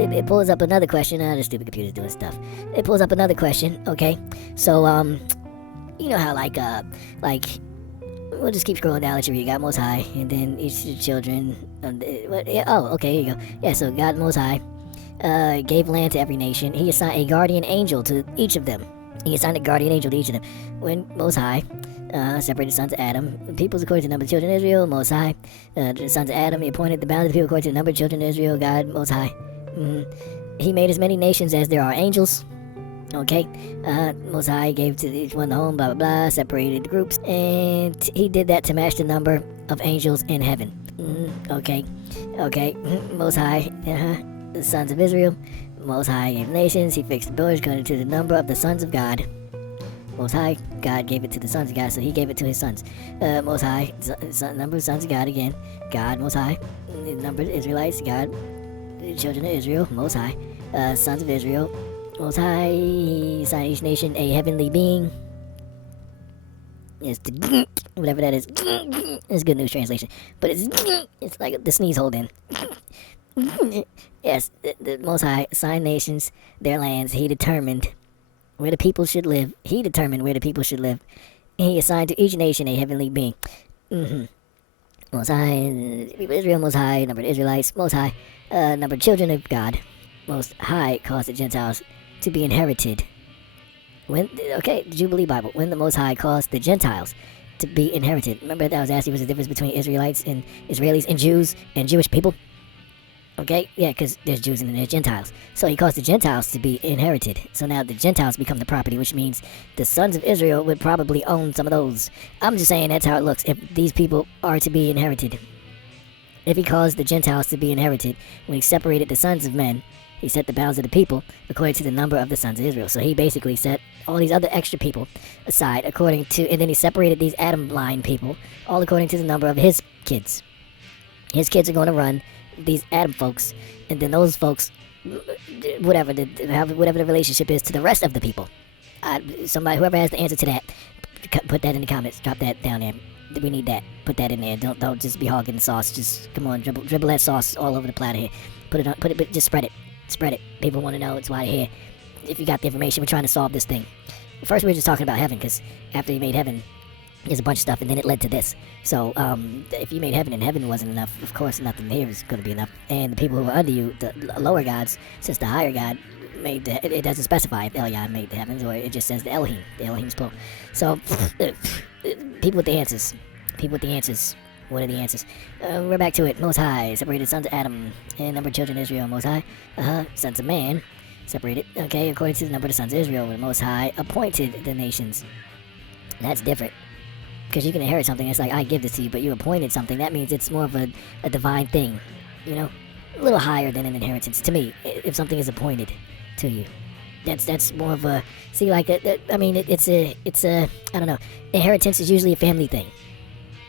it pulls up another question. The stupid computer's doing stuff. It pulls up another question. Okay, so you know how like we'll just keep scrolling down. Let you read. God Most High, and then each of the children. Okay, here you go. Yeah, so God Most High gave land to every nation. He assigned a guardian angel to each of them. He assigned a guardian angel to each of them. When Most High separated the sons of Adam, the peoples according to the number of children of Israel, Most High, the sons of Adam, he appointed the bounds of the people according to the number of children of Israel, God Most High. He made as many nations as there are angels. Okay, Most High gave to each one the home, blah, blah, blah, separated the groups, and he did that to match the number of angels in heaven. Okay, Most High, the sons of Israel, Most High gave nations, he fixed the borders according to the number of the sons of God. Most High, God gave it to the sons of God, so he gave it to his sons. Most High, number of sons of God again, God, Most High, the number of Israelites, God, the children of Israel, Most High, sons of Israel, Most High, he assigned each nation a heavenly being. It's the whatever that is. It's Good News Translation, but it's like the sneeze hold in. Yes, the Most High assigned nations their lands. He determined where the people should live. He determined where the people should live. He assigned to each nation a heavenly being. Most High, people of Israel, Most High, number of Israelites, Most High, number of children of God. Most High caused the Gentiles to be inherited. The Jubilee Bible, when the Most High caused the Gentiles to be inherited. Remember that I was asking what's the difference between Israelites and Israelis and Jews and Jewish people? Okay, yeah, because there's Jews and there's Gentiles. So he caused the Gentiles to be inherited. So now the Gentiles become the property, which means the sons of Israel would probably own some of those. I'm just saying that's how it looks if these people are to be inherited. If he caused the Gentiles to be inherited, when he separated the sons of men, he set the bounds of the people according to the number of the sons of Israel. So he basically set all these other extra people aside according to, and then he separated these Adam line people all according to the number of his kids. His kids are going to run these Adam folks, and then those folks, whatever the relationship is to the rest of the people. Whoever has the answer to that, put that in the comments. Drop that down there. We need that. Put that in there. Don't just be hogging the sauce. Just come on, dribble that sauce all over the platter here. Just spread it. Spread it. People want to know it's why here. If you got the information, we're trying to solve this thing. First, we were just talking about heaven, because after he made heaven, there's a bunch of stuff, and then it led to this. So, if you made heaven and heaven wasn't enough, of course nothing here is going to be enough. And the people who are under you, the lower gods, since the higher god made it doesn't specify if Elyon made the heavens, or it just says the Elohim. The Elohim's plural. So, people with the answers. What are the answers? We're back to it. Most High separated sons of Adam and number of children of Israel. Most High, sons of man, separated. Okay, according to the number of the sons of Israel, the Most High appointed the nations. That's different. Because you can inherit something, it's like, I give this to you, but you appointed something. That means it's more of a divine thing, you know? A little higher than an inheritance, to me, if something is appointed to you. That's more of a, see, like, it's a, I don't know, inheritance is usually a family thing,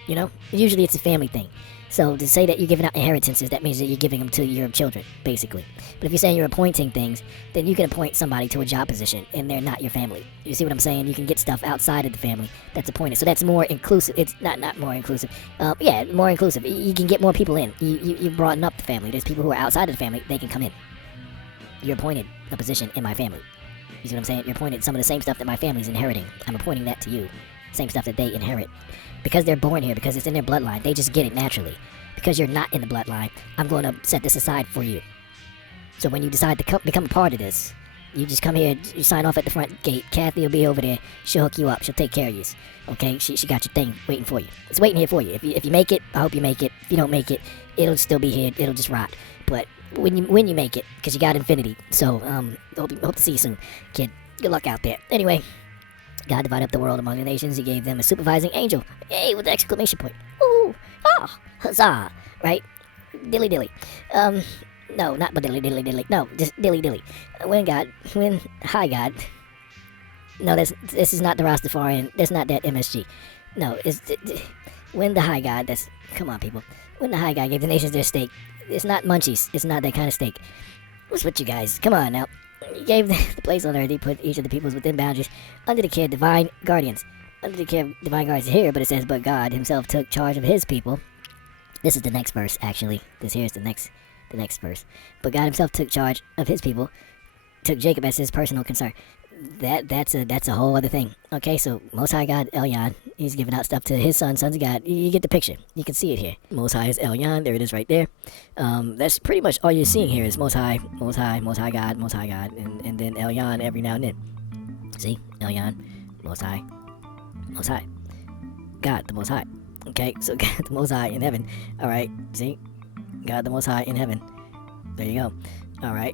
you know? Usually it's a family thing. So to say that you're giving out inheritances, that means that you're giving them to your children, basically. But if you're saying you're appointing things, then you can appoint somebody to a job position, and they're not your family. You see what I'm saying? You can get stuff outside of the family that's appointed. So that's more inclusive. It's not more inclusive. More inclusive. You can get more people in. You broaden up the family. There's people who are outside of the family. They can come in. You're appointed a position in my family. You see what I'm saying? You're appointed some of the same stuff that my family's inheriting. I'm appointing that to you. Same stuff that they inherit. Because they're born here, because it's in their bloodline, they just get it naturally. Because you're not in the bloodline, I'm going to set this aside for you. So when you decide to become a part of this, you just come here, you sign off at the front gate. Kathy will be over there. She'll hook you up. She'll take care of you. Okay? She got your thing waiting for you. It's waiting here for you. If you make it, I hope you make it. If you don't make it, it'll still be here. It'll just rot. But when you make it, because you got infinity. So hope to see you soon, kid. Good luck out there. Anyway. God divided up the world among the nations. He gave them a supervising angel. Hey, with the exclamation point. Ooh, huzzah, right? Dilly dilly. No, not but dilly dilly dilly. No, just dilly dilly. When high God. No, this is not the Rastafarian. That's not that MSG. No, when the high God. Come on, people. When the high God gave the nations their stake. It's not munchies. It's not that kind of steak. What's with you guys? Come on now. He gave the place on earth. He put each of the peoples within boundaries under the care of divine guardians. Under the care of divine guardians here, but it says, but God himself took charge of his people. This is the next verse, actually. This here is the next the next verse. But God himself took charge of his people, took Jacob as his personal concern. That's a whole other thing. Okay, so Most High God, Elyon, he's giving out stuff to his sons of God. You get the picture. You can see it here. Most High is Elyon. There it is right there. That's pretty much all you're seeing here is Most High, Most High, Most High God, Most High God, and then Elyon every now and then. See? Elyon, Most High, Most High. God, the Most High. Okay, so God, the Most High in heaven. All right, see? God, the Most High in heaven. There you go. All right.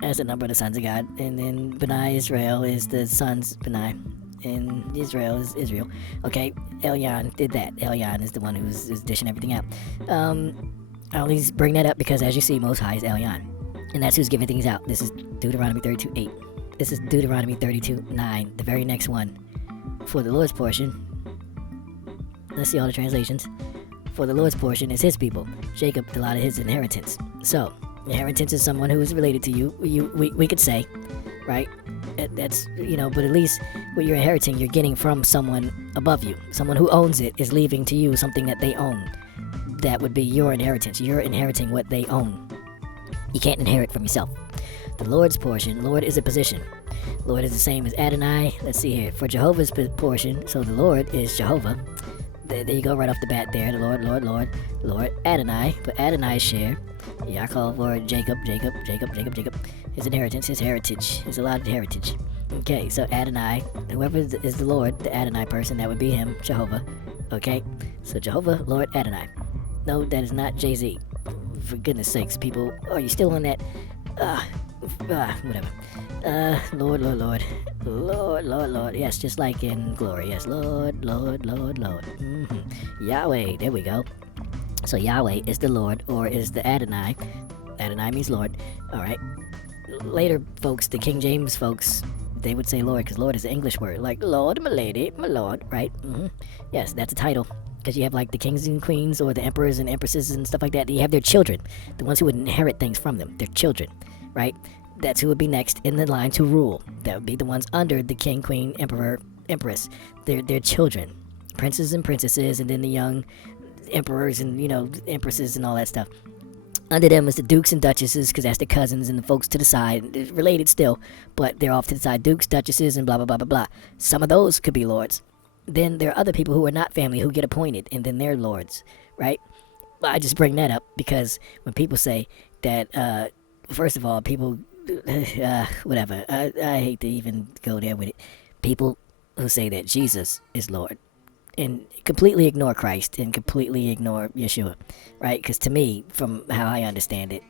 That's the number of the sons of God. And then Benai Israel is the sons Benai. And Israel is Israel. Okay, Elyon did that. Elyon is the one who's dishing everything out. I only bring that up because, as you see, Most High is Elyon. And that's who's giving things out. This is Deuteronomy 32:8. This is Deuteronomy 32:9. The very next one. For the Lord's portion. Let's see all the translations. For the Lord's portion is his people. Jacob allotted his inheritance. So, inheritance is someone who is related to you. We could say, right? That's, but at least what you're inheriting, you're getting from someone above you. Someone who owns it is leaving to you something that they own. That would be your inheritance. You're inheriting what they own. You can't inherit from yourself. The Lord's portion, Lord is a position. Lord is the same as Adonai. Let's see here. For Jehovah's portion, so the Lord is Jehovah. There you go, right off the bat there. The Lord, Adonai. But Adonai's share. Yaakov or Jacob. His inheritance, his heritage. His allotted heritage. Okay, so Adonai, whoever is the Lord, the Adonai person, that would be him, Jehovah. Okay, so Jehovah, Lord, Adonai. No, that is not Jay-Z. For goodness sakes, people, are you still on that? Whatever. Lord. Yes, just like in Glory. Yes, Lord. Yahweh, there we go. So Yahweh is the Lord, or is the Adonai. Adonai means Lord. Alright. Later folks, the King James folks, they would say Lord, because Lord is an English word. Like, Lord, my lady, my Lord, right? Yes, that's a title. Because you have like the kings and queens, or the emperors and empresses and stuff like that. You have their children, the ones who would inherit things from them, their children, right? That's who would be next in the line to rule. That would be the ones under the king, queen, emperor, empress. Their children, princes and princesses, and then the young emperors and, empresses and all that stuff. Under them is the dukes and duchesses, because that's the cousins and the folks to the side. They're related still, but they're off to the side. Dukes, duchesses, and blah, blah, blah, blah, blah. Some of those could be lords. Then there are other people who are not family who get appointed, and then they're lords, right? I just bring that up because when people say that, first of all, people, whatever, I hate to even go there with it. People who say that Jesus is Lord and completely ignore Christ and completely ignore Yeshua, right? Because to me, from how I understand it,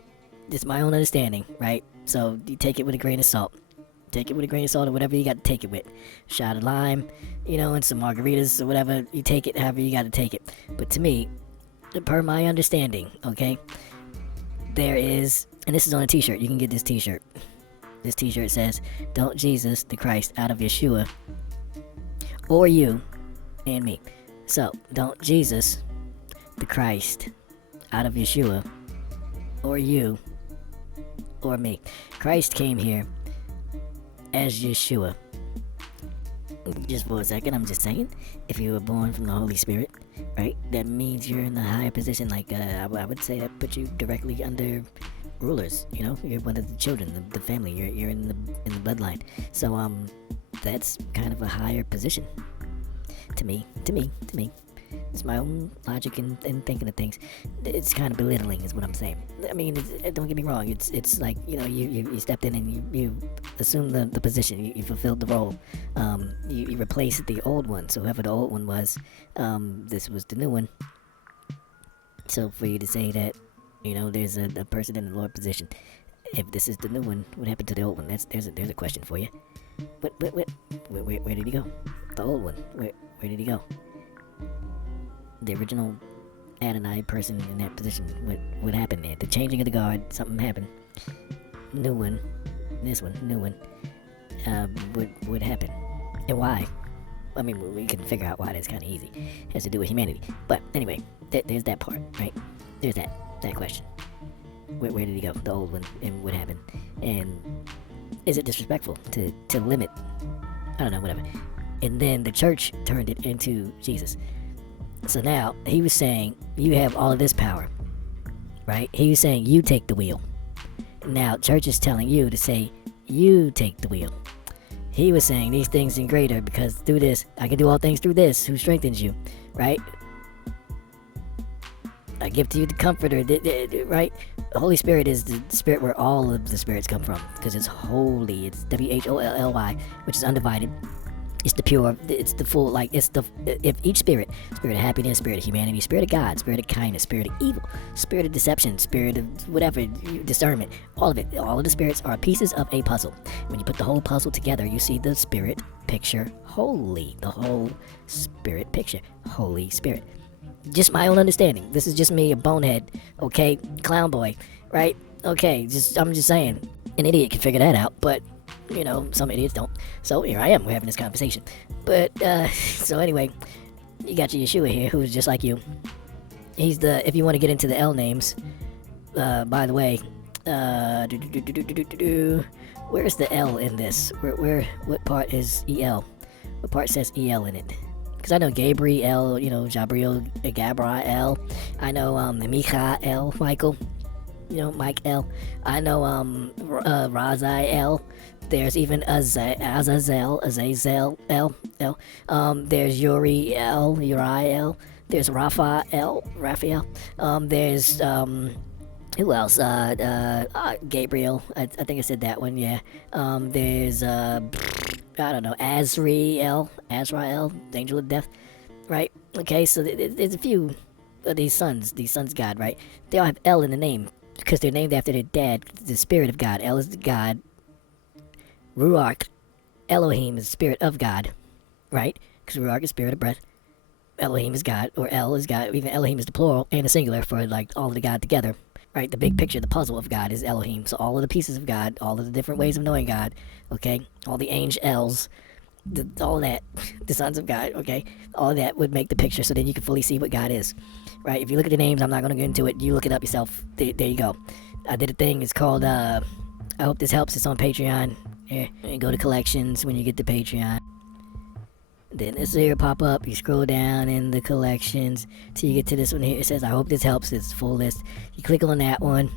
it's my own understanding, right? So you take it with a grain of salt. Take it with a grain of salt or whatever you got to take it with. Shot of lime, and some margaritas or whatever. You take it however you got to take it. But to me, per my understanding, okay, there is, and this is on a t-shirt. You can get this t-shirt. This t-shirt says, don't Jesus the Christ out of Yeshua or you and me. So, don't Jesus the Christ out of Yeshua or you or me. Christ came here as Yeshua. Just for a second, I'm just saying, if you were born from the Holy Spirit, right, that means you're in a higher position. Like, I would say that puts you directly under rulers. You're one of the children, the family. You're in the bloodline. So that's kind of a higher position to me. It's my own logic and thinking of things. It's kind of belittling, is what I'm saying. I mean, don't get me wrong. It's like, you stepped in and you assumed the position. You fulfilled the role. You replaced the old one. So whoever the old one was, this was the new one. So for you to say that, there's a person in the Lord position, if this is the new one, what happened to the old one? There's a question for you. But where did he go? The old one. Where did he go? The original Adonai person in that position, what happened there? The changing of the guard, something happened. New one, what happened? And why? I mean, we can figure out why. That's kind of easy. It has to do with humanity. But anyway, there's that part, right? There's that question. Where did he go? The old one, and what happened? And is it disrespectful to limit? I don't know, whatever. And then the church turned it into Jesus. So now, he was saying, you have all of this power. right? He was saying, you take the wheel. Now, church is telling you to say, you take the wheel. He was saying these things in greater because through this, I can do all things through this who strengthens you, right? I give to you the comforter, right? The Holy Spirit is the spirit where all of the spirits come from because it's holy. It's WHOLLY, which is undivided. It's the pure, it's the full, like, it's the, if each spirit of happiness, spirit of humanity, spirit of God, spirit of kindness, spirit of evil, spirit of deception, spirit of whatever, discernment, all of it, all of the spirits are pieces of a puzzle. When you put the whole puzzle together, you see the spirit picture holy, the whole spirit picture, Holy Spirit. Just my own understanding. This is just me, a bonehead, okay, clown boy, right? Okay, I'm just saying, an idiot can figure that out, but you know, some idiots don't. So here I am, we're having this conversation. But, so anyway, you got your Yeshua here, who's just like you. He's the, if you want to get into the L names, by the way, where's the L in this? What part is EL? What part says EL in it? Because I know Gabriel, you know, Jabriel, Gabriel. I know, Michael, Michael. You know, Mike L. I know, Raziel. There's even Azazel L. There's Uriel. There's Raphael. There's, who else? Gabriel. I think I said that one, yeah. There's, I don't know, Azrael, the angel of death, right? Okay, so there's a few of these sons God, right? They all have L in the name because they're named after their dad, the spirit of God. L is the God. Ruach, Elohim is the spirit of God, right? Because Ruach is spirit of breath. Elohim is God, or El is God. Even Elohim is the plural and the singular for like all of the God together, right? The big picture, the puzzle of God is Elohim. So all of the pieces of God, all of the different ways of knowing God, okay? All the angels, all that, the sons of God, okay? All of that would make the picture so then you can fully see what God is, right? If you look at the names, I'm not going to get into it. You look it up yourself. There you go. I did a thing. It's called, I hope this helps. It's on Patreon. Here, and go to collections when you get to Patreon. Then this here pop up. You scroll down in the collections till you get to this one here. It says, I hope this helps. It's full list. You click on that one.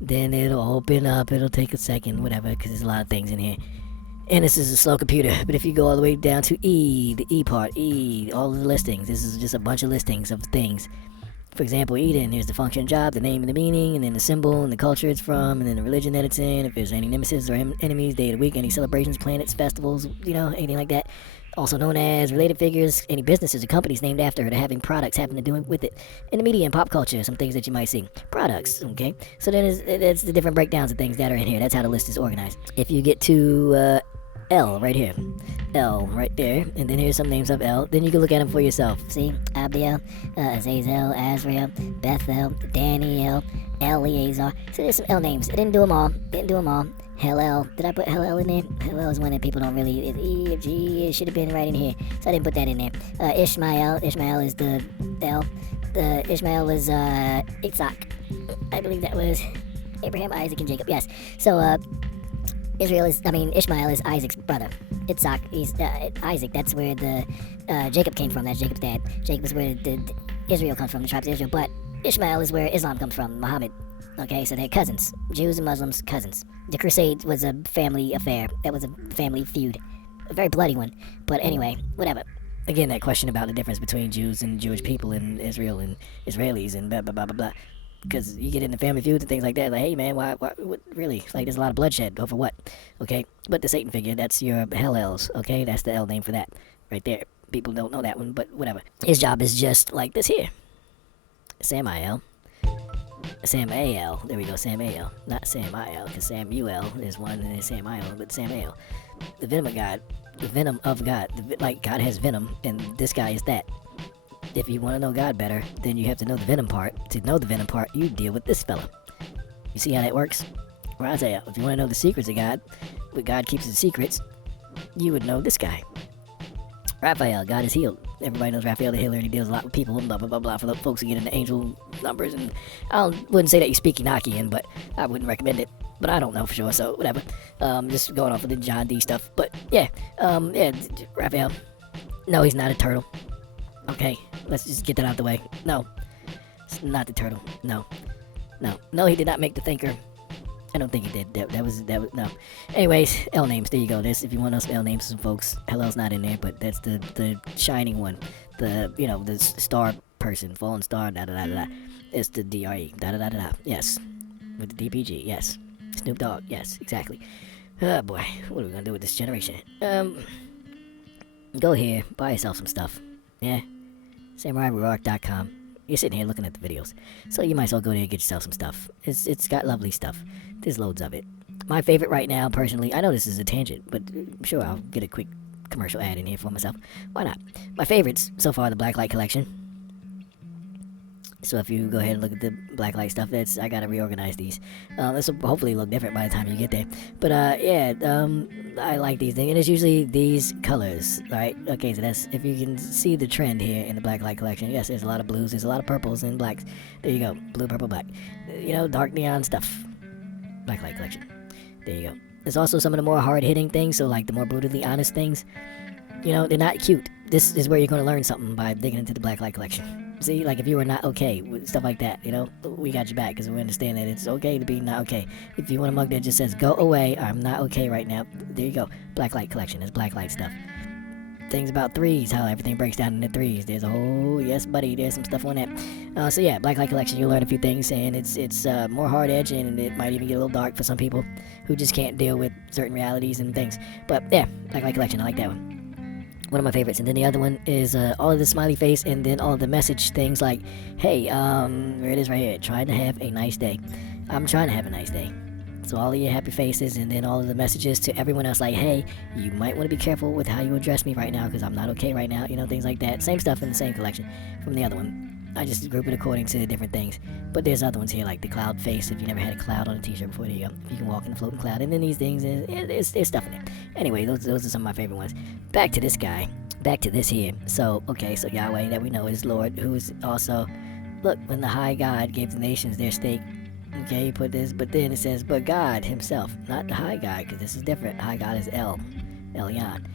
Then it'll open up. It'll take a second, whatever, because there's a lot of things in here. And this is a slow computer. But if you go all the way down to E, the E part, E, all of the listings. This is just a bunch of listings of things. For example, Eden, there's the function, job, the name and the meaning, and then the symbol and the culture it's from, and then the religion that it's in, if there's any nemesis or enemies, day of the week, any celebrations, planets, festivals, you know, anything like that. Also known as related figures, any businesses or companies named after it or having products having to do with it. In the media and pop culture, some things that you might see. Products, okay? So then it's the different breakdowns of things that are in here. That's how the list is organized. If you get to L right here. L right there. And then here's some names of L. Then you can look at them for yourself. See? Abdiel, Azazel, Azrael, Bethel, Daniel, Eleazar. So there's some L names. I didn't do them all. Hillel. Did I put Hillel in there? Hillel is one that people don't really... it should have been right in here. So I didn't put that in there. Ishmael. Ishmael is the L. The Ishmael is Isaac. I believe that was Abraham, Isaac, and Jacob. Yes. So, Ishmael is Isaac's brother. Isaac, he's Isaac. That's where the Jacob came from. That's Jacob's dad. Jacob is where the Israel comes from, the tribes of Israel. But Ishmael is where Islam comes from, Muhammad. Okay, so they're cousins. Jews and Muslims, cousins. The Crusade was a family affair. That was a family feud. A very bloody one. But anyway, whatever. Again, that question about the difference between Jews and Jewish people and Israel and Israelis and blah, blah, blah, blah, blah. Because you get into family feuds and things like that. Like, hey, man, why what, really? Like, there's a lot of bloodshed over what? Okay? But the Satan figure, that's your Hell-Els. Okay? That's the L name for that. Right there. People don't know that one, but whatever. His job is just like this here. Samael. Samael. There we go, Samael. Not Samael, because Samuel is one and it's Samael, but Samael. The venom of God. The venom of God. Like, God has venom, and this guy is that. If you want to know God better, then you have to know the venom part. To know the venom part, you deal with this fella. You see how that works? Raziel. If you want to know the secrets of God, but God keeps his secrets, you would know this guy. Raphael, God is healed. Everybody knows Raphael the healer, and he deals a lot with people, blah, blah, blah, blah, for the folks who get into angel numbers. And I wouldn't say that you speak Enochian, but I wouldn't recommend it. But I don't know for sure, so whatever. Just going off of the John D stuff. But yeah, Raphael. No, he's not a turtle. Okay, let's just get that out the way. No, it's not the turtle. No. No, he did not make the thinker. I don't think he did. That was no. Anyways, L names. There you go. This, if you want those L names, some folks. Hello's not in there, but that's the shining one. The star person, fallen star. Da da da da. It's the DRE. Da da da da da. Yes, with the DPG. Yes, Snoop Dogg. Yes, exactly. Oh boy, what are we gonna do with this generation? Go here, buy yourself some stuff. Yeah, SamuraiRock.com. You're sitting here looking at the videos, so you might as well go there and get yourself some stuff. It's got lovely stuff. There's loads of it. My favorite right now, personally, I know this is a tangent, but I'm sure I'll get a quick commercial ad in here for myself. Why not? My favorites so far, the Blacklight collection. So if you go ahead and look at the Blacklight stuff, I gotta reorganize these. This will hopefully look different by the time you get there. But I like these things, and it's usually these colors, right? Okay, so that's, if you can see the trend here in the Blacklight collection. Yes, there's a lot of blues, there's a lot of purples and blacks. There you go, blue, purple, black. Dark neon stuff. Blacklight collection. There you go. There's also some of the more hard-hitting things, so like the more brutally honest things. They're not cute. This is where you're going to learn something by digging into the Blacklight collection. See, like if you were not okay with stuff like that, we got your back because we understand that it's okay to be not okay. If you want a mug that just says, go away, I'm not okay right now, there you go. Blacklight collection. There's Blacklight stuff. Things about threes, how everything breaks down into threes. There's a whole, yes buddy, there's some stuff on that. So yeah, Blacklight collection, you'll learn a few things, and it's more hard edge, and it might even get a little dark for some people who just can't deal with certain realities and things. But yeah, Blacklight collection, I like that one. One of my favorites. And then the other one is all of the smiley face, and then all of the message things like, hey, there it is right here, trying to have a nice day. I'm trying to have a nice day. So all of your happy faces, and then all of the messages to everyone else like, hey, you might want to be careful with how you address me right now because I'm not okay right now, things like that. Same stuff in the same collection from the other one. I just group it according to different things. But there's other ones here like the cloud face. If you never had a cloud on a t-shirt before, there you go. You can walk in a floating cloud. And then these things, there's stuff in there. Anyway, those are some of my favorite ones. Back to this guy. Back to this here. So Yahweh that we know is Lord, who is also, look, when the high God gave the nations their stake, okay, he put this, but then it says, but God himself, not the high God, because this is different. High God is Elyon.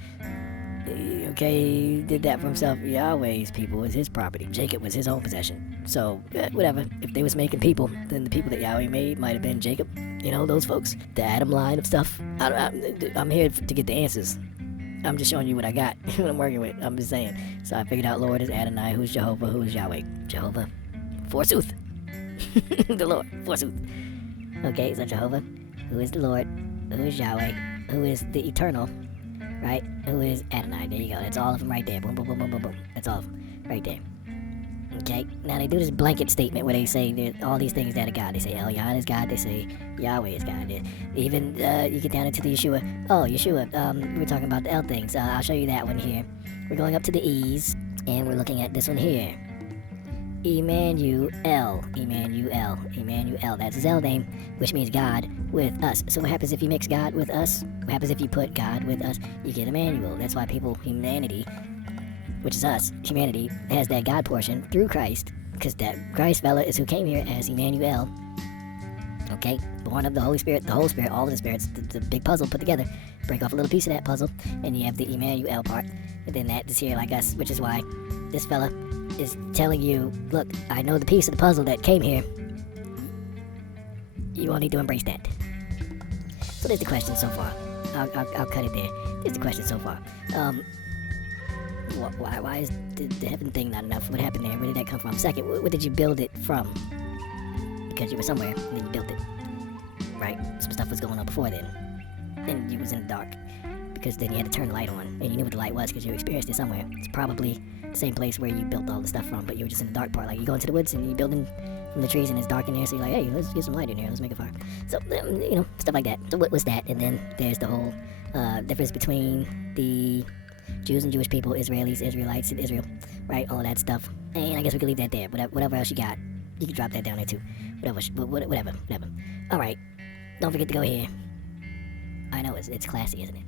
Okay, he did that for himself. Yahweh's people was his property. Jacob was his own possession. So, whatever. If they was making people, then the people that Yahweh made might have been Jacob. Those folks. The Adam line of stuff. I'm here to get the answers. I'm just showing you what I got, what I'm working with. I'm just saying. So I figured out Lord is Adonai, who's Jehovah, who is Yahweh. Jehovah, forsooth. The Lord, forsooth. Okay, so Jehovah, who is the Lord, who is Yahweh, who is the eternal, right? Who is Adonai. There you go. That's all of them right there. Boom, boom, boom, boom, boom, boom. That's all of them right there. Okay, now they do this blanket statement where they say all these things that are God. They say Elyon is God. They say Yahweh is God. Even you get down into the Yeshua. Oh, Yeshua. We were talking about the L things. I'll show you that one here. We're going up to the E's, and we're looking at this one here. Emmanuel. That's his L name, which means God with us. So what happens if you mix God with us? What happens if you put God with us? You get Emmanuel. That's why humanity, which is us, humanity, has that God portion through Christ, because that Christ fella is who came here as Emmanuel. Okay, born of the Holy Spirit, the whole Spirit, all of the spirits, the big puzzle put together. Break off a little piece of that puzzle, and you have the Emmanuel part, and then that is here like us, which is why this fella is telling you, look, I know the piece of the puzzle that came here. You all need to embrace that. So there's the question so far. I'll cut it there. There's the question so far. Why is the heaven thing not enough? What happened there? Where did that come from? Second, what did you build it from? Because you were somewhere, and then you built it. Right? Some stuff was going on before then. Then you was in the dark. Because then you had to turn the light on, and you knew what the light was because you experienced it somewhere. It's probably the same place where you built all the stuff from, but you were just in the dark part. Like you go into the woods and you're building from the trees and it's dark in there, so you're like, hey, let's get some light in here, let's make a fire. So, stuff like that. So what was that? And then there's the whole difference between the Jews and Jewish people, Israelis, Israelites, and Israel, right? All of that stuff. And I guess we could leave that there. Whatever else you got, you can drop that down there too. Whatever. All right. Don't forget to go here. I know it's classy, isn't it?